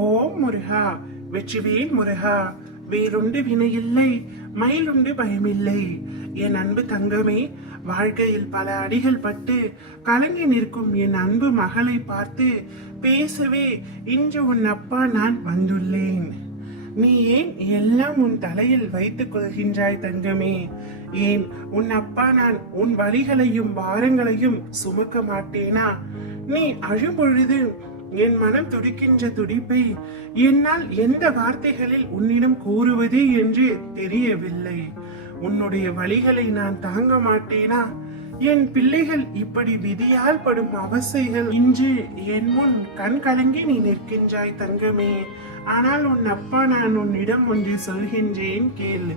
ஓம் முருகா, வெற்றிவேல் முருகா. வேலுண்டு வினையில்லை, மயிலுண்டு பயமில்லை. என் அன்பு தங்கமே, வாழ்க்கையில் பல அடிகள் பட்டு கலங்கி நிற்கும் என் அன்பு மகளை பார்த்து பேசவே இன்று உன் அப்பா நான் வந்துள்ளேன். நீ ஏன் எல்லாம் உன் தலையில் வைத்துக் கொள்கின்றாய் தங்கமே? ஏன் உன் அப்பா நான் உன் வலிகளையும் பாரங்களையும் சுமக்க மாட்டேனா? நீ அழும்பொழுது என் மனம் துடிக்கின்ற துடிப்பை என்னால் எந்த வார்த்தைகளில் உன்னிடம் கூறுவது என்று தெரியவில்லை. உன்னுடைய வலிகளை நான் தாங்க மாட்டேனா? என் பிள்ளைகள் இப்படி விதியால் படும் அவசைகள் இன்று என் முன் கண் கலங்கி நீ நிற்கின்றாய் தங்கமே. ஆனால் உன் அப்பா நான் உன்னிடம் ஒன்று சொல்கின்றேன் கேள்.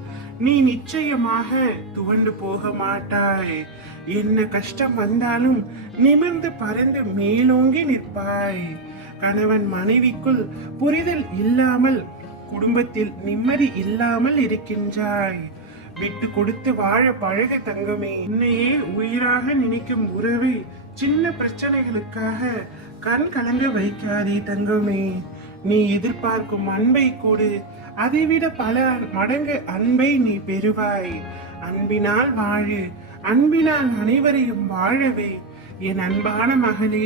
நீ நிச்சயமாக துவண்டு போக மாட்டாய். என்ன கஷ்டம் வந்தாலும் நிமிர்ந்து பறந்து மேலோங்கி நிற்பாய். கணவன் மனைவிக்குள் புரிதல் இல்லாமல் குடும்பத்தில் நிம்மதி இல்லாமல் இருக்கின்றாய். விட்டு கொடுத்து வாழ பழக தங்கமே. உன்னையே உயிராக நினைக்கும் உறவை சின்ன பிரச்சனைகளுக்காக கண் கலங்க வைக்காதே தங்கமே. நீ எதிர்பார்க்கும் அன்பை கொடு, அதைவிட பல மடங்கு அன்பை நீ பெறுவாய். அன்பினால் வாழு, அன்பினால் அனைவரையும் வாழவே. என் அன்பான மகளே,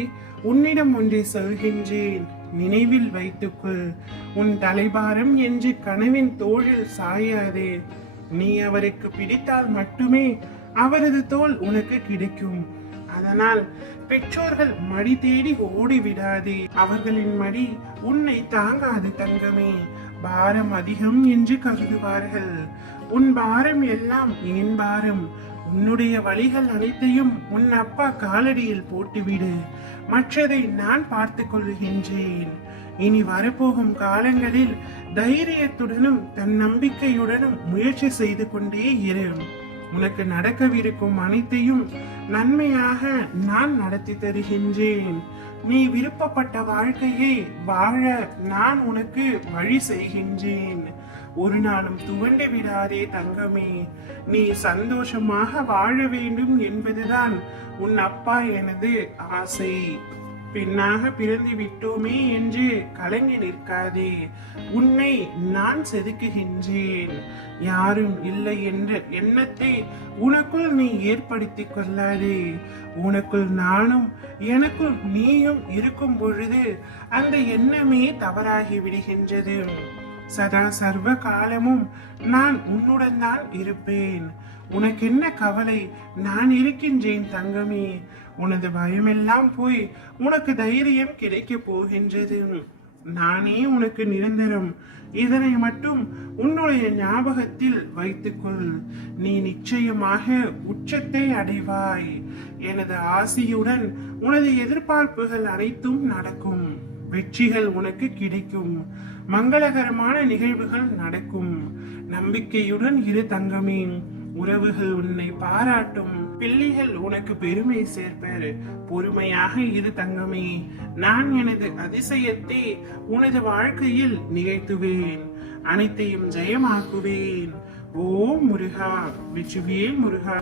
உன்னிடம் ஒன்றை சொல்கின்றேன், நினைவில் வைத்துக்கொள். உன் தலைபாரம் என்று கனவின் தோளில் சாயாதே. நீ அவருக்கு பிடித்தால் மட்டுமே அவரது தோல் உனக்கு கிடைக்கும். அதனால் பெற்றோர்கள் மடி தேடி ஓடிவிடாதே. அவர்களின் மடி உன்னை தாங்காது தங்கமே. பாரம் அதிகம் என்று கருதுவார்கள். உன் பாரம் எல்லாம் என் பாரம். உன்னுடைய வழிகள் அனைத்தையும் உன் அப்பா காலடியில் போட்டுவிடு. மற்றதை நான் பார்த்துக் கொள்கின்றேன். இனி வரப்போகும் காலங்களில் தைரியத்துடனும் தன் நம்பிக்கையுடனும் முயற்சி செய்து கொண்டே இரு. உனக்கு நடக்கவிருக்கும் அனைத்தையும் நன்மையாக நான் நடத்தி தருகின்றேன். நீ விருப்பப்பட்ட வாழ்க்கையை வாழ நான் உனக்கு வழி செய்கின்றேன். ஒரு நாளும் துவண்டு விடாதே தங்கமே. நீ சந்தோஷமாக வாழ வேண்டும் என்பதுதான் உன் அப்பா எனது ஆசை. பெண்ணாக பிறந்து விட்டோமே என்று கலங்கி நிற்காதே. உன்னை நான் செதுக்குகின்றேன். யாரும் இல்லை என்ற எண்ணத்தை உனக்குள் நீ ஏற்படுத்திக் கொள்ளாதே. உனக்குள் நானும் எனக்குள் நீயும் இருக்கும் பொழுது அந்த எண்ணமே தவறாகி விடுகின்றது. சதா சர்வ காலமும் நான் உன்னுடன் தான் இருப்பேன். உனக்கு என்ன கவலை? நான் இருக்கின்றேன் தங்கமே. உனது பயமெல்லாம் போய் உனக்கு தைரியம் கிடைக்க போகின்றது. நானே உனக்கு நிரந்தரம். இதனை மட்டும் உன்னுடைய ஞாபகத்தில் வைத்துக்கொள். நீ நிச்சயமாக உச்சத்தை அடைவாய். எனது ஆசையுடன் உனது எதிர்பார்ப்புகள் அனைத்தும் நடக்கும். வெற்றிகள் உனக்கு கிடைக்கும். மங்களகரமான நிகழ்வுகள் நடக்கும். நம்பிக்கையுடன் இரு தங்கமே. உறவுகள் உன்னை பாராட்டும். பிள்ளைகள் உனக்கு பெருமை சேர்ப்பர். பொறுமையாக இரு தங்கமே. நான் எனது அதிசயத்தை உனது வாழ்க்கையில் நிகழ்த்துவேன். அனைத்தையும் ஜெயமாக்குவேன். ஓம் முருகா, வெற்றிவேல் முருகா.